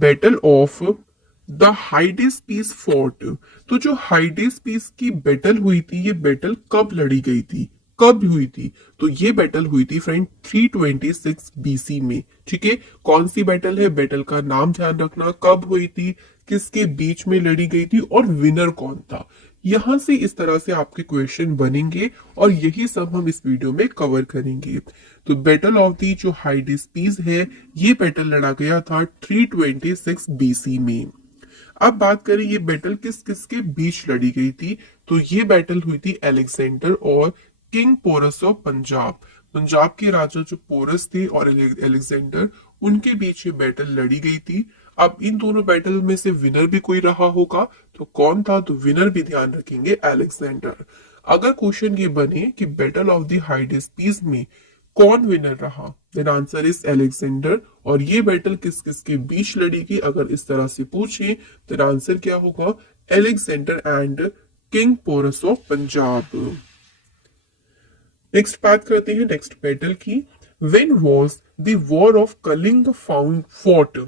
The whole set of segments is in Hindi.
Battle of the Hydaspes fort. तो जो हाइडेस्पीस की बैटल हुई थी, ये बैटल कब लड़ी गई थी, कब हुई थी? तो ये बैटल हुई थी फ्रेंड 326 बीसी में। ठीक है, कौन सी बैटल है, बैटल का नाम ध्यान रखना, कब हुई थी, किसके बीच में लड़ी गई थी और विनर कौन था। यहां से इस तरह से आपके क्वेश्चन बनेंगे और यही सब हम इस वीडियो में कवर करेंगे। तो बैटल ऑफ दी जो हाइडेस्पीस है, ये बैटल लड़ा गया था 326 बीसी में। अब बात करें ये बैटल किस किस के बीच लड़ी गई थी, तो ये बैटल हुई थी अलेक्जेंडर और किंग पोरस ऑफ पंजाब। पंजाब के राजा जो पोरस थे और अलेक्जेंडर, उनके बीच ये बैटल लड़ी गई थी। अब इन दोनों बैटल में से विनर भी कोई रहा होगा, तो कौन था? तो विनर भी ध्यान रखेंगे अलेक्जेंडर। अगर क्वेश्चन ये बने कि बैटल ऑफ द हाइडेस्पीस में कौन विनर रहा, देन आंसर इज अलेक्जेंडर। और ये बैटल किस किस के बीच लड़ी गई, अगर इस तरह से पूछे तो आंसर क्या होगा? Alexander and king Porus of Punjab. Next बात करते हैं नेक्स्ट बैटल की। When was the war of Kalinga found fought.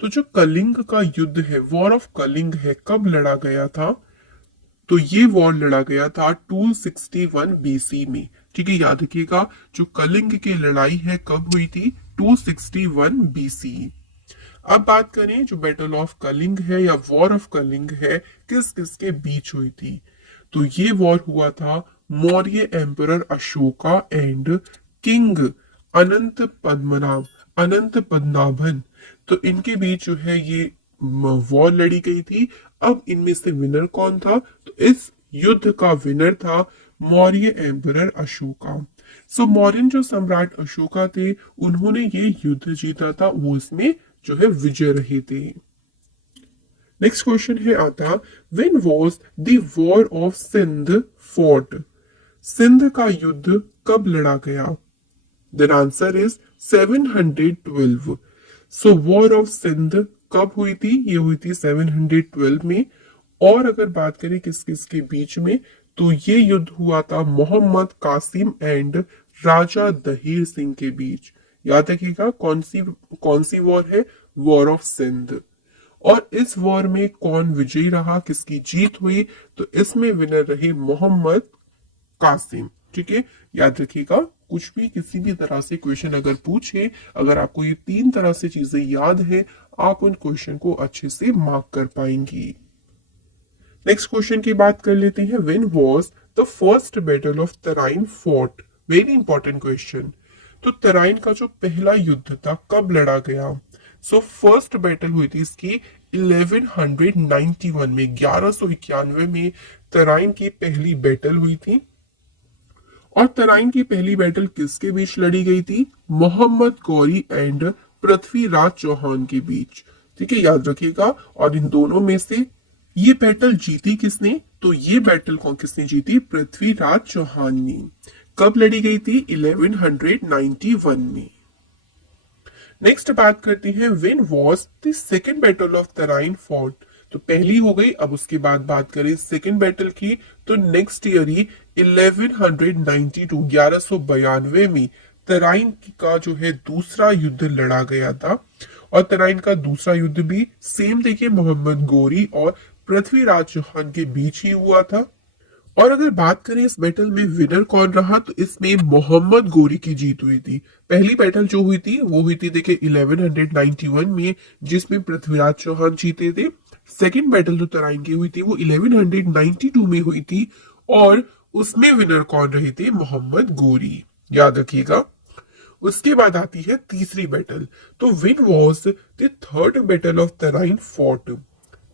तो जो कलिंग का युद्ध है, वॉर ऑफ कलिंग है, कब लड़ा गया था? तो ये वॉर लड़ा गया था 261 बीसी में। ठीक है, याद रखिएगा जो कलिंग की लड़ाई है कब हुई थी? 261 बीसी। अब बात करें जो बैटल ऑफ कलिंग है या वॉर ऑफ कलिंग है, किस किस के बीच हुई थी? तो ये वॉर हुआ था Maurya emperor Ashoka and king Anant Padmanabh, Anant Padmanabhan. तो इनके बीच जो है ये वॉर लड़ी गई थी। अब इनमें से विनर कौन था? तो इस युद्ध का विनर था मौर्य एम्परर अशोका। सो मौर्यन जो सम्राट अशोका थे, उन्होंने ये युद्ध जीता था, वो इसमें जो है विजय रहे थे। नेक्स्ट क्वेश्चन है आता, when was the war of Sindh fought. Sindh का युद्ध कब लड़ा गया? Then answer is 712। So war of Sindh कब हुई थी? ये हुई थी 712 में। और अगर बात करें किस किस के बीच में, तो ये युद्ध हुआ था मोहम्मद कासिम एंड राजा दहीर सिंह के बीच। याद रखिएगा कौन सी वॉर है? War of Sindh. और इस वॉर में कौन विजयी रहा, किसकी जीत हुई? तो इसमें विनर रहे मोहम्मद कासिम। ठीक है, याद रखिएगा कुछ भी किसी भी तरह से क्वेश्चन अगर पूछे, अगर आपको ये तीन तरह से चीजें याद है, आप उन क्वेश्चन को अच्छे से मार्क कर पाएंगी। नेक्स्ट क्वेश्चन की बात कर लेते हैं। When was the first battle of Tarain fought. Very important question. तो तराइन का जो पहला युद्ध था कब लड़ा गया? सो फर्स्ट बैटल हुई थी इसकी 1191 में, 1191 में तराइन की पहली बैटल हुई थी। और तराइन की पहली बैटल किसके बीच लड़ी गई थी? मोहम्मद गौरी एंड पृथ्वीराज चौहान के बीच। ठीक है, याद रखिएगा। और इन दोनों में से ये बैटल जीती किसने? तो ये बैटल कौन किसने जीती? पृथ्वीराज चौहान ने। कब लड़ी गई थी? 1191 में। नेक्स्ट बात करते हैं, when was the second battle of Tarain fought. तो पहली हो गई, अब उसके बाद बात करें सेकंड बैटल की, तो नेक्स्ट ईयर ही 1192, 1192 में तराइन का जो है दूसरा युद्ध लड़ा गया था। और तराइन का दूसरा युद्ध भी सेम देखिए मोहम्मद गोरी और पृथ्वीराज चौहान के बीच ही हुआ था। और अगर बात करें इस बैटल में विनर कौन रहा, तो इसमें मोहम्मद गोरी की जीत हुई थी। पहली बैटल जो हुई थी वो हुई थी देखिए 1191 में, जिसमें पृथ्वीराज चौहान जीते थे। सेकंड बैटल जो तराइन की हुई थी वो 1192 में हुई थी, और उसमें विनर कौन रहे थे? मोहम्मद गोरी। याद रखिएगा। उसके बाद आती है तीसरी बैटल। तो win was the third battle of Tarain fought.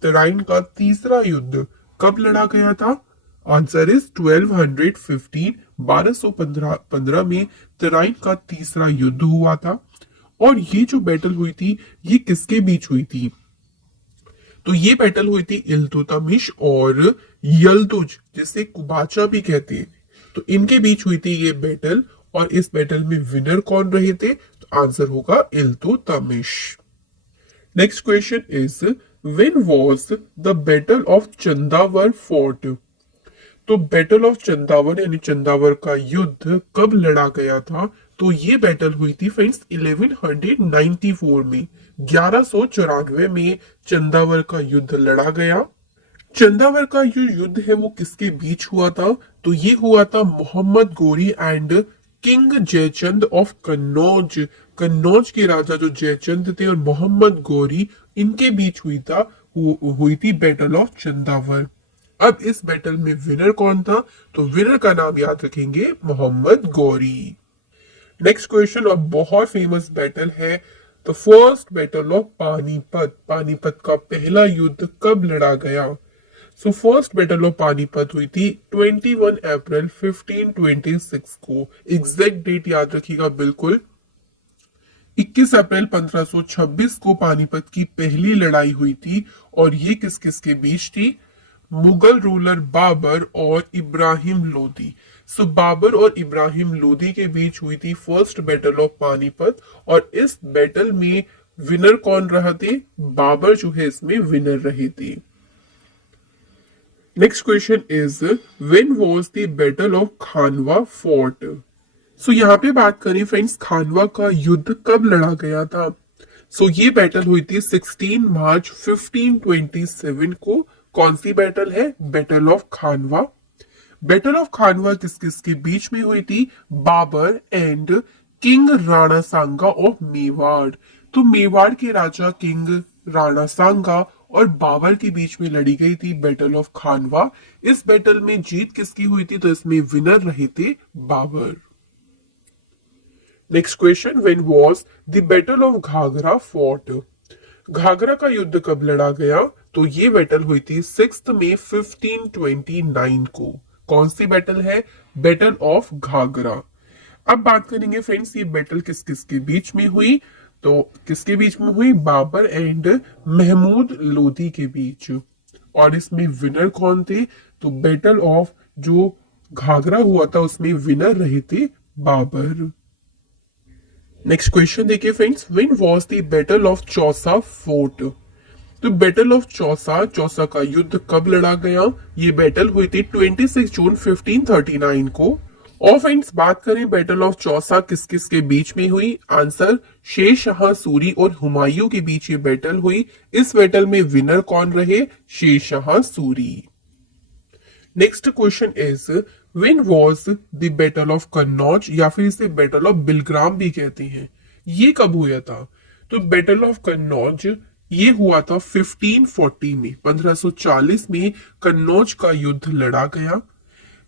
Tarain का तीसरा युद्ध कब लड़ा गया था? आंसर इज 1215, 1215 में तराइन का तीसरा युद्ध हुआ था। और ये जो बैटल हुई थी ये किसके बीच हुई थी? तो ये बैटल हुई थी इल्तुतमिश और यल्तुज, जिसे कुबाचा भी कहते हैं। तो इनके बीच हुई थी ये बैटल, और इस बैटल में विनर कौन रहे थे? तो आंसर होगा Iltutmish. Next question is, when was the battle of Chandawar fought. तो बैटल ऑफ चंदावर यानी चंदावर का युद्ध कब लड़ा गया था? तो ये बैटल हुई थी फ्रेंड्स 1194 में। 1194 में चंदावर का युद्ध लड़ा गया। चंदावर का जो युद्ध है वो किसके बीच हुआ था? तो ये हुआ था Mohammad Ghori and king Jaichand of Kannauj. Kannauj के राजा जो जयचंद थे और मोहम्मद गोरी, इनके बीच हुई थी बैटल ऑफ चंदावर। अब इस बैटल में विनर कौन था? तो विनर का नाम याद रखेंगे, मोहम्मद गोरी। नेक्स्ट क्वेश्चन, और बहुत फेमस बैटल है, the first battle of Panipat. Panipat का पहला युद्ध कब लड़ा गया? So first battle of Panipat हुई थी 21 अप्रैल 1526 को। एग्जैक्ट डेट याद रखिएगा बिल्कुल। 21 अप्रैल 1526 को पानीपत की पहली लड़ाई हुई थी। और ये किस किस के बीच थी? मुगल रूलर बाबर और इब्राहिम लोदी। सो बाबर और इब्राहिम लोदी के बीच हुई थी फर्स्ट बैटल ऑफ पानीपत। और इस बैटल में विनर कौन रहा थे? बाबर जो है इसमें विनर रहे थे। Next question is, when was the battle of Khanwa fort? So यहाँ पे बात करें फ्रेंड्स, खानवा का युद्ध कब लड़ा गया था? सो ये बैटल हुई थी 16 मार्च 1527 को। कौन सी बैटल है? Battle of Khanwa. Battle of Khanwa किस किस के बीच में हुई थी? Babar and king Rana Sanga of Mewar. तो मेवाड़ के राजा किंग राणा सांगा और बाबर के बीच में लड़ी गई थी बैटल ऑफ खानवा। इस बैटल में जीत किसकी हुई थी? तो इसमें विनर रहे थे Babur. Next question, when was the battle of Ghaghra fought? Ghaghra का युद्ध कब लड़ा गया? तो ये बैटल हुई थी 6 मई 1529 को। कौन सी बैटल है? Battle of Ghaghra. अब बात करेंगे फ्रेंड्स, ये बैटल किस किस के बीच में हुई? तो किसके बीच में हुई? बाबर एंड महमूद लोदी के बीच। और इसमें विनर कौन थे? तो बैटल ऑफ जो घाघरा हुआ था उसमें विनर रहे थे बाबर। नेक्स्ट क्वेश्चन देखिए friends, when was the battle of Chausa fort? तो बैटल ऑफ चौसा, चौसा का युद्ध कब लड़ा गया? ये बैटल हुई थी 26 जून 1539 को। और फ्रेंड्स बात करें बैटल ऑफ चौसा किस किस के बीच में हुई? आंसर, शेर शाह सूरी और हुमायूं के बीच ये बैटल हुई। इस बैटल में विनर कौन रहे? Sher Shah Suri. Next question is, when was the battle of Kannauj, या फिर इसे बैटल ऑफ बिलग्राम भी कहते हैं, ये कब हुआ था? तो बैटल ऑफ कन्नौज ये हुआ था 1540 में। 1540 में कन्नौज का युद्ध लड़ा गया।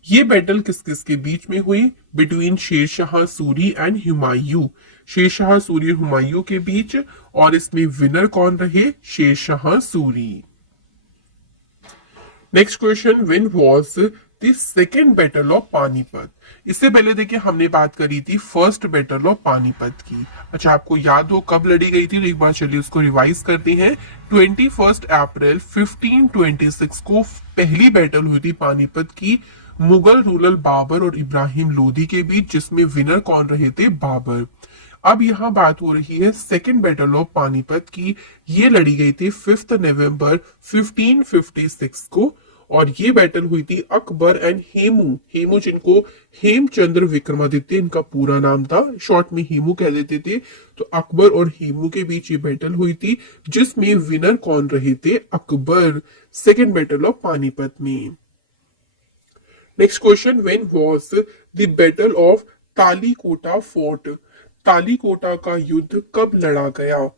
ये बैटल किस किस के बीच में हुई? Between Sher Shah Suri and Humayun. शेर शाह सूरी और हुमायूं के बीच। और इसमें विनर कौन रहे? Sher Shah Suri. Next question, when was the second battle of Panipat? इससे पहले देखिए हमने बात करी थी फर्स्ट बैटल ऑफ पानीपत की। अच्छा, आपको याद हो कब लड़ी गई थी? तो एक बार चलिए उसको रिवाइज करते हैं। 21 अप्रैल 1526 को पहली बैटल हुई थी पानीपत की, मुगल रूलर बाबर और इब्राहिम लोदी के बीच, जिसमें विनर कौन रहे थे? बाबर। अब यहाँ बात हो रही है सेकेंड बैटल ऑफ पानीपत की। ये लड़ी गई थी 5 नवंबर 1556 को। और ये बैटल हुई थी अकबर एंड हेमू। हेमू जिनको हेमचंद्र विक्रमादित्य इनका पूरा नाम था, शॉर्ट में हेमू कह देते थे। तो अकबर और हेमू के बीच ये बैटल हुई थी, जिसमें विनर कौन रहे थे? Akbar. Second battle of Panipat में। Next question, when was the battle of Talikota fort? Talikota का युद्ध कब लड़ा गया?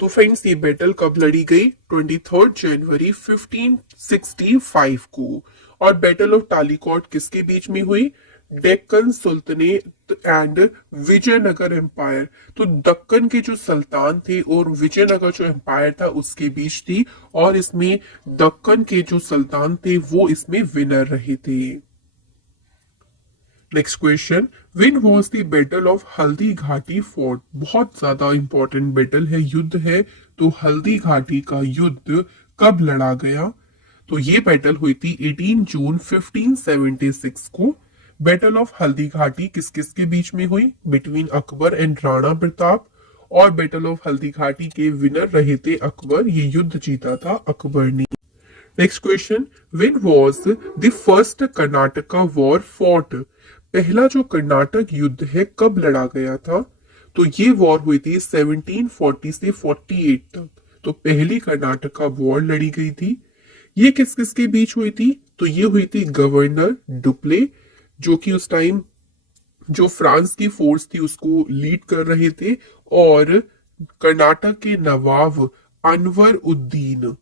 तो फ्रेंड्स ये बैटल कब लड़ी गई? 23 जनवरी 1565 को। और बैटल ऑफ तालीकोट किसके बीच में हुई? Deccan sultanate and Vijayanagara empire. तो दक्कन के जो सुल्तान थे और विजयनगर जो एम्पायर था उसके बीच थी। और इसमें दक्कन के जो सुल्तान थे वो इसमें विनर रहे थे। Next question, when was the battle of Haldi Ghati fort? बहुत ज्यादा इंपॉर्टेंट बैटल है, युद्ध है। तो हल्दी घाटी का युद्ध कब लड़ा गया? तो ये बैटल हुई थी 18 जून 1576 को। बैटल ऑफ हल्दी घाटी किस किस के बीच में हुई? Between Akbar and Rana Pratap. और बैटल ऑफ हल्दी घाटी के विनर रहे थे अकबर। ये युद्ध जीता था अकबर ने। Next question, when was the first Karnataka war fought? पहला जो कर्नाटक युद्ध है कब लड़ा गया था? तो ये वॉर हुई थी 1740 से 48 तक। तो पहली कर्नाटक का वॉर लड़ी गई थी। ये किस किस के बीच हुई थी? तो ये हुई थी गवर्नर डुप्ले, जो कि उस टाइम जो फ्रांस की फोर्स थी उसको लीड कर रहे थे, और कर्नाटक के नवाब अनवर उद्दीन।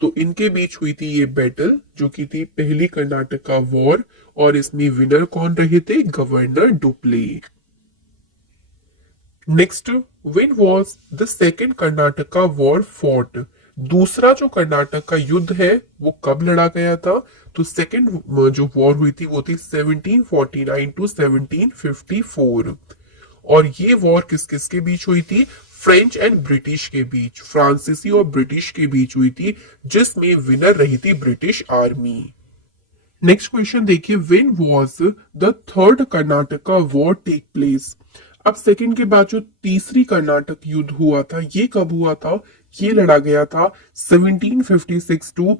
तो इनके बीच हुई थी ये बैटल, जो कि थी पहली कर्नाटक का वॉर, और इसमें विनर कौन रहे थे? Governor Dupleix. Next, when was the second Karnataka war fought? दूसरा जो कर्नाटक का युद्ध है वो कब लड़ा गया था? तो सेकेंड जो वॉर हुई थी वो थी 1749 टू 1754। और ये वॉर किस किस के बीच हुई थी? फ्रेंच एंड ब्रिटिश के बीच, फ्रांसीसी और ब्रिटिश के बीच हुई थी, जिसमें विनर रही थी ब्रिटिश आर्मी। नेक्स्ट क्वेश्चन देखिए, when was the third Karnataka war take place? अब सेकंड के बाद जो तीसरी कर्नाटक युद्ध हुआ था ये कब हुआ था? ये लड़ा गया था 1756 टू